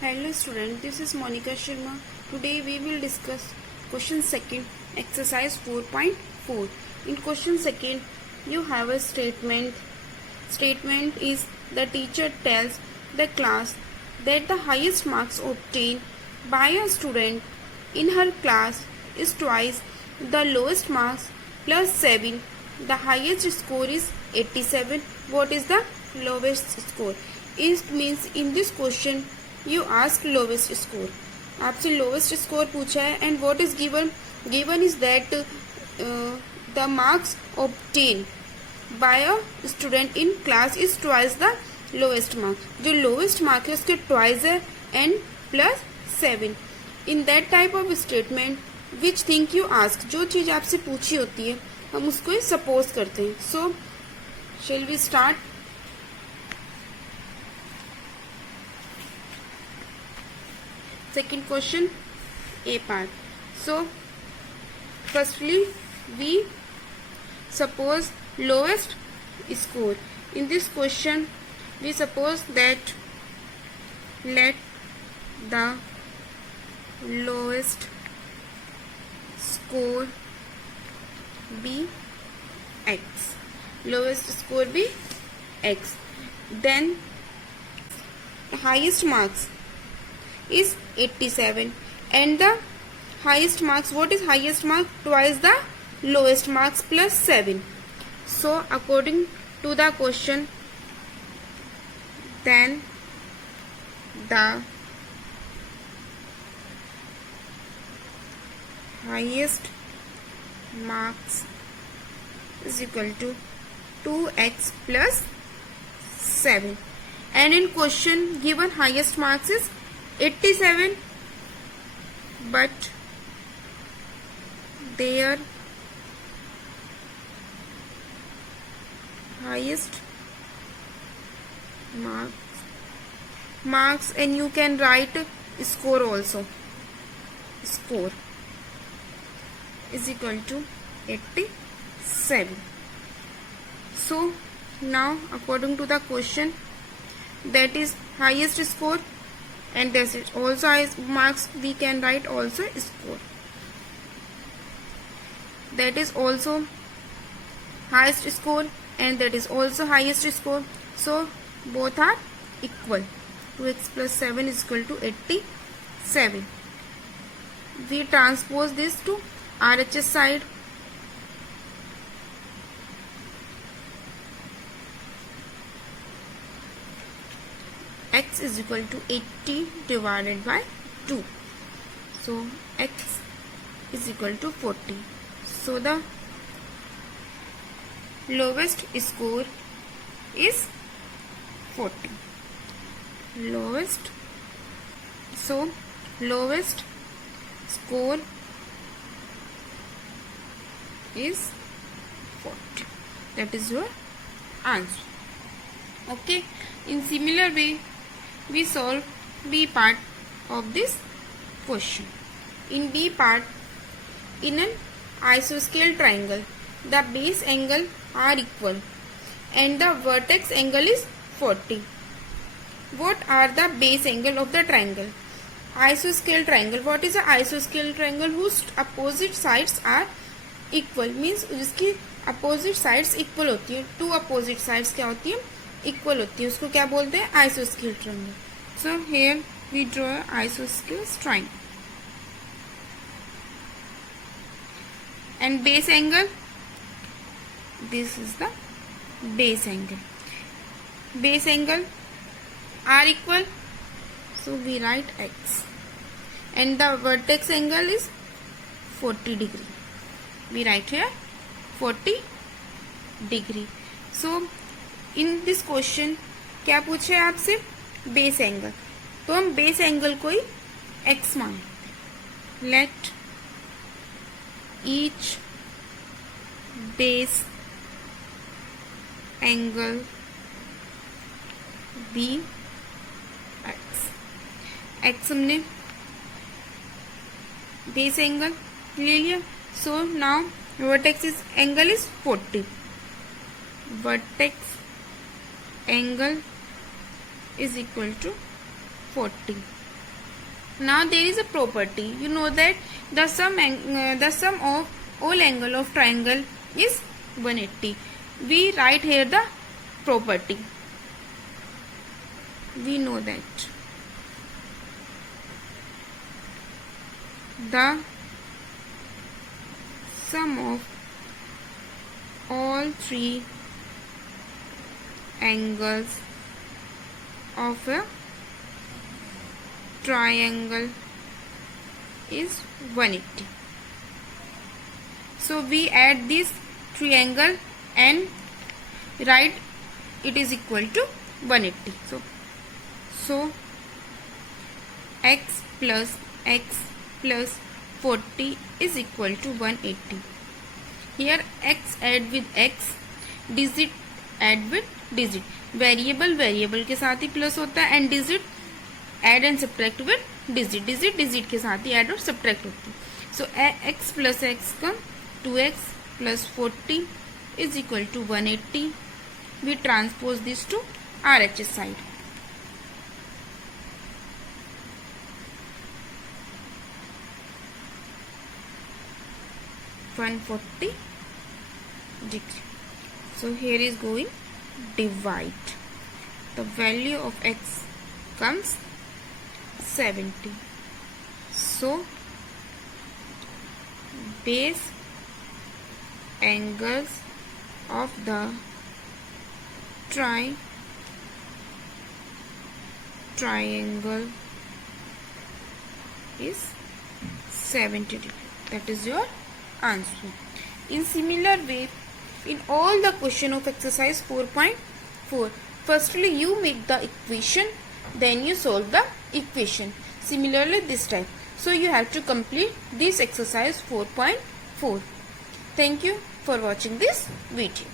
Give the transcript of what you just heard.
Hello student, this is Monica Sharma. Today we will discuss question second, exercise 4.4. In question second, you have a statement. Statement is the teacher tells the class that the highest marks obtained by a student in her class is twice the lowest marks plus 7. The highest score is 87. What is the lowest score? It means in this question you ask lowest score. आपसे lowest score पूछा है and what is given is that the marks obtained by a student in class is twice the lowest mark. जो lowest mark है उसके twice है and plus 7. In that type of statement which thing you ask, जो चीज आपसे पूछी होती है हम उसको सपोज करते हैं. So shall we start? Second question, A part. So firstly we suppose lowest score. In this question we suppose that let the lowest score be x. Lowest score be x. Then the highest marks is 87 and the highest marks, what is highest mark? Twice the lowest marks plus 7. So according to the question, then the highest marks is equal to 2x plus 7. And in question given highest marks is 87, but their highest marks and you can write score also. Score is equal to 87. So now according to the question, that is highest score and this is also highest marks, we can write also score. That is also highest score and that is also highest score. So both are equal. 2x plus 7 is equal to 87. We transpose this to RHS side. X is equal to 80 divided by 2. So x is equal to 40. So the lowest score is 40. Lowest score is 40. That is your answer. Okay. In similar way, we solve B part of this question. In B part, in an isosceles triangle, the base angle are equal and the vertex angle is 40. What are the base angle of the triangle? Isosceles triangle. What is an isosceles triangle? Whose opposite sides are equal, means जिसकी opposite sides equal होती है. Two opposite sides क्या होती है? Equal होती है. उसको क्या बोलते हैं? Isosceles triangle. So here we draw an isosceles triangle. And base angle, this is the base angle. Base angle are equal, so we write x. And the vertex angle is 40 degree. We write here 40 degree. So in this question क्या पूछा है आपसे? Base angle. तो हम base angle को ही x मानते. Let each base angle be x. x हमने बेस एंगल ले लिया. So now vertex angle is 40. Vertex angle is equal to 40. Now there is a property. You know that the sum of all angle of triangle is 180. We write here the property. We know that the sum of all three angles of a triangle is 180. So we add this triangle and write it is equal to 180. So x plus 40 is equal to 180. Here x add with x, digit add with digit. Variable के साथ ही plus होता है and digit add and subtract with digit के साथ ही add और subtract होती है. सो x प्लस एक्स का 2x plus 40 is equal to 180. We transpose this to RHS side. degree. So here is going divide. The value of x comes 70. So base angles of the triangle is 70 degree. That is your answer. In similar way, in all the question of exercise 4.4, firstly you make the equation, then you solve the equation. Similarly this type. So you have to complete this exercise 4.4. Thank you for watching this video.